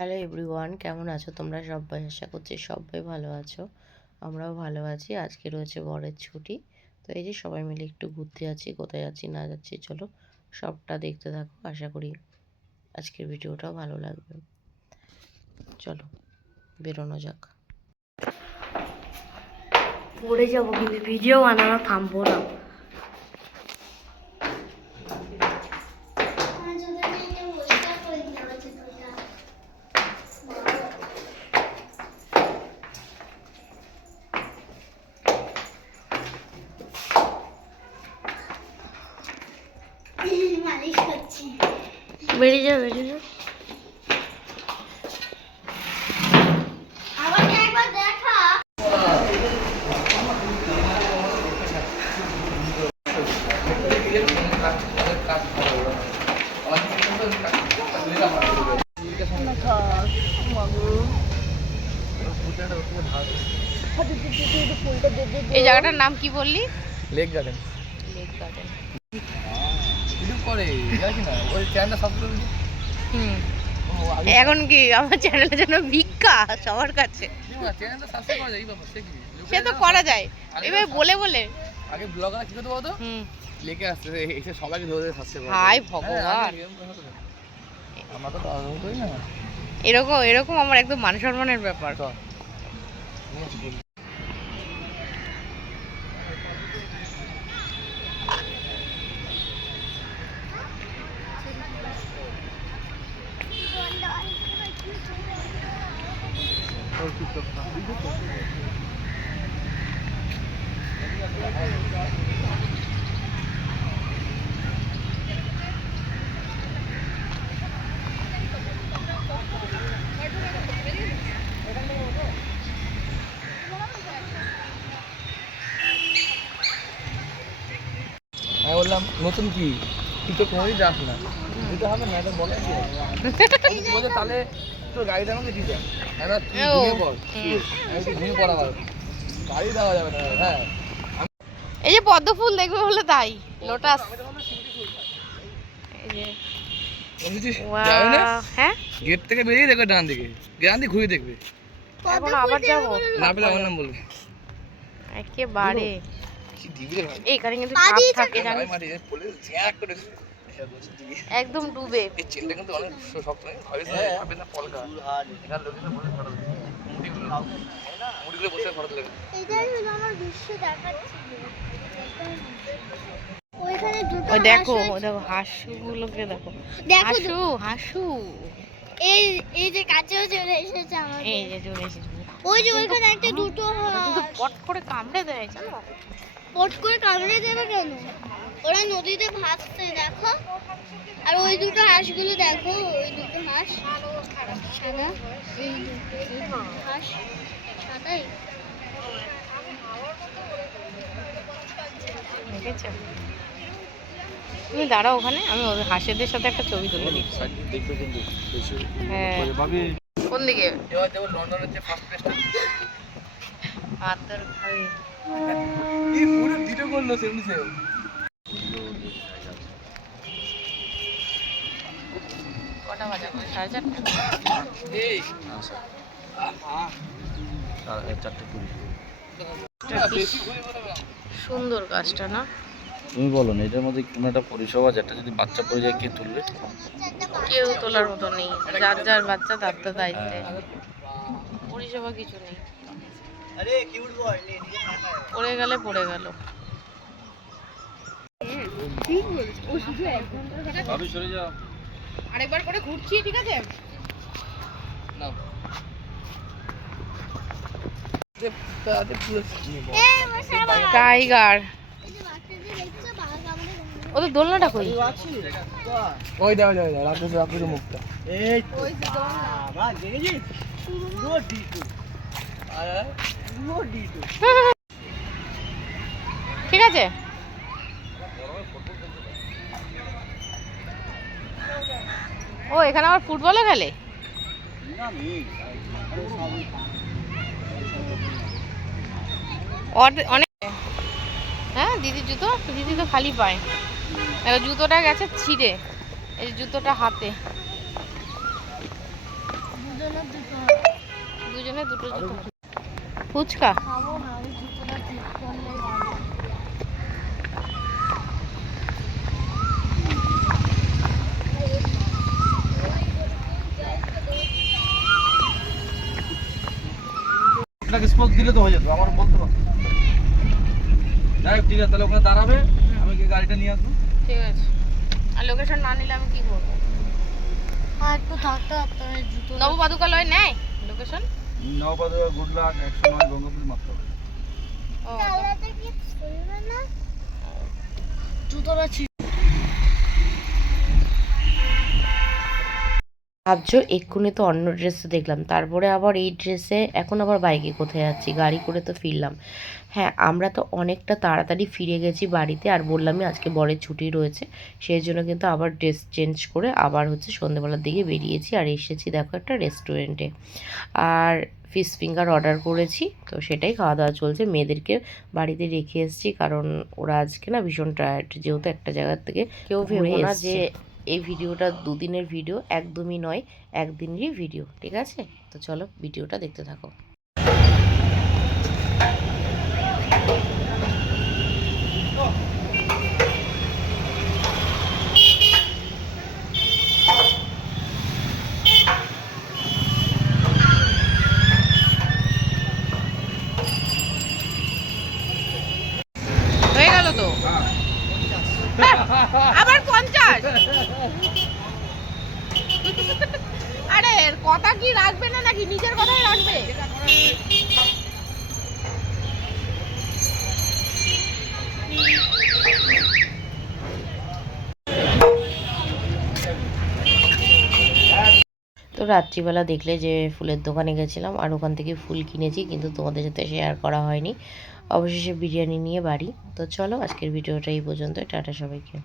Hello everyone, কেমন আছো তোমরা সবাই? আশা করছি সবাই ভালো আছো। আমরাও ভালো আছি। আজকে রয়েছে বরের ছুটি, তো এই যে সবাই মিলে একটু ঘুরতে যাচ্ছি। কোথায় যাচ্ছি না যাচ্ছি চলো সবটা দেখতে থাকো। আশা করি আজকের ভিডিওটাও ভালো লাগবে। চলো বেরোনো যাক। পড়ে যাবো কিন্তু ভিডিও বানানো থামবো না। বেরিয়ে যাও বেরিয়ে যাও। এই জায়গাটার নাম কি বললি? Lake garden. Lake garden. এখন কি আমার চ্যানেলের জন্য ভিক্ষা সবার কাছে? সে তো করা যায় এবার বলে বলে। আগে ব্লগাররা কি করতে বলতো, লেকে আসতে এসে সবাইকে ধরে ধরে সাবস্ক্রাইব করে। হাই ভগবান, আমরা তো আদৌ করি না এরকম এরকম আমার একদম মান সম্মানের ব্যাপার। আমি বললাম নতুন কি, তুই তো কোনোদিন যাস না, দিতে হবে না, এটা বলে কি বলছে তাহলে তোর গাড়ি দাম দিয়ে দিতে তুই ঘুমিয়ে পড়। আমি তুই ঘুমিয়ে পড়া ভালো, গাড়ি দেওয়া যাবে না। হ্যাঁ এই যে পদ্ম ফুল দেখবে বলে তাই লোটাস। হ্যাঁ গেট থেকে বেরিয়ে দেখবে ডান দিকে, ডান দিকে ঘুরে দেখবে। এখন আবার যাবো না পেলে আমার নাম বলবে একেবারে। এইখানে কিন্তু সাপ থাকে জানিস, একদম ডুবে। এই চেনটা কিন্তু অনেক শক্ত নয়, ভাবে না পলকা এখানে লোক কিন্তু বসে ফটো তুলে মুড়িগুলো বসে ফটো তুলে। এটাই হলো আমার দৃশ্য দেখাচ্ছিল। ওইখানে দুটো ওই দেখো ওই দেখো হাঁসগুলোকে দেখো, হাসু হাসু। এই যে কাছেও চলে এসেছে আমার, এই যে চলে এসেছে। ওই যে ওইখানে একটা দুটো কিন্তু পট করে কামড়ে দেয় জানো। পট করে কামড়ে দেবে কেন? ওরা নদীতে ভাসছে দেখো। আর ওই দুটো হাঁসগুলো দেখো, ওই দুটো হাঁস সাদা, এই হাঁস সাদাই। দেখেছো? তুমি দাঁড়াও ওখানে, আমি ওদের হাঁসেদের সাথে একটা ছবি তুলে দিচ্ছি। হ্যাঁ কোন দিকে? এবার যেমন লন্ডনের যে ফার্স্ট প্লেসটা আতর খাবে। এই পুরো ভিডিও করলো সেমনি সেম। কটা বাজে? 4:30। এই সুন্দর গাছটা না? তুমি বলো না, এটার মধ্যে কোনো একটা পরিষেবা যেটা যদি বাচ্চা পড়ে যায় কে তুলবে? কেউ তোলার মতো নেই, যার যার বাচ্চা তার তো দায়িত্বে। পরিষেবা কিছু নেই, পড়ে গেলে পড়ে গেল। আরেকবার করে ঘুরছি, ঠিক আছে? টাইগার ওদের দোলনাটা কই? ওই দাও দাও দাও রাখো রাখো মুখটা। এই ওই বাবা দেখেছিস নো ডিটু আরে নো ডিটু। ঠিক আছে ও এখানে আবার ফুটবলও খেলে? অনেক। হ্যাঁ দিদির জুতো, দিদি তো খালি পায়, জুতোটা গেছে ছিঁড়ে, এই জুতোটা হাতে। দুজনের দুটো দুজনে দুটো জুতো। ফুচকা খাবো না, আমি জুতোটা ঠিক করলে ভালো। আপনাকে স্পোর্ট দিলে তো হয়ে যেত, আমার বলতে পারতো। যাই হোক, ঠিক আছে, তাহলে ওখানে দাঁড়াবে, আমি কি গাড়িটা নিয়ে আসবো। ঠিক আছে। আর লোকেশন না নিলে আমি কি করবো? আর একটু থাকতে পারতো জুতো। নবপাদুকালয় নেয় লোকেশন? নবপাদুকা, গুডলাক, 109 গঙ্গাপুরি মাত্র। ও তাহলে কি চলবে না? জুতোটা ভাবছো এক্ষুনি তো অন্য ড্রেসে দেখলাম, তারপরে আবার এই ড্রেসে, এখন আবার বাইকে কোথায় যাচ্ছি, গাড়ি করে তো ফিরলাম। হ্যাঁ, আমরা তো অনেকটা তাড়াতাড়ি ফিরে গেছি বাড়িতে, আর বললামই আজকে বরের ছুটি রয়েছে, সেই জন্য কিন্তু আবার ড্রেস চেঞ্জ করে আবার হচ্ছে সন্ধ্যেবেলার দিকে বেরিয়েছি। আর এসেছি দেখো একটা রেস্টুরেন্টে, আর ফিশ ফিঙ্গার অর্ডার করেছি, তো সেটাই খাওয়া দাওয়া চলছে। মেয়েদেরকে বাড়িতে রেখে এসেছি, কারণ ওরা আজকে না ভীষণ টায়ার্ড, যেহেতু একটা জায়গার থেকে কেউ ভেবো না যে এই ভিডিওটা দুদিনের ভিডিও, একদমই নয়, একদিনেরই ভিডিও, ঠিক আছে? তো চলো ভিডিওটা দেখতে থাকো। হয়ে গেল তো, আবার 50। আরে কথা কি রাখবে না নাকি নিজের কথাই রাখবে? তো রাত্রিবেলা দেখলে যে ফুলের দোকানে গেছিলাম, আর ওখান থেকে ফুল কিনেছি, কিন্তু তোমাদের সাথে শেয়ার করা হয়নি। অবশেষে বিরিয়ানি নিয়ে বাড়ি। তো চলো আজকের ভিডিওটা এই পর্যন্ত, টাটা সবাইকে।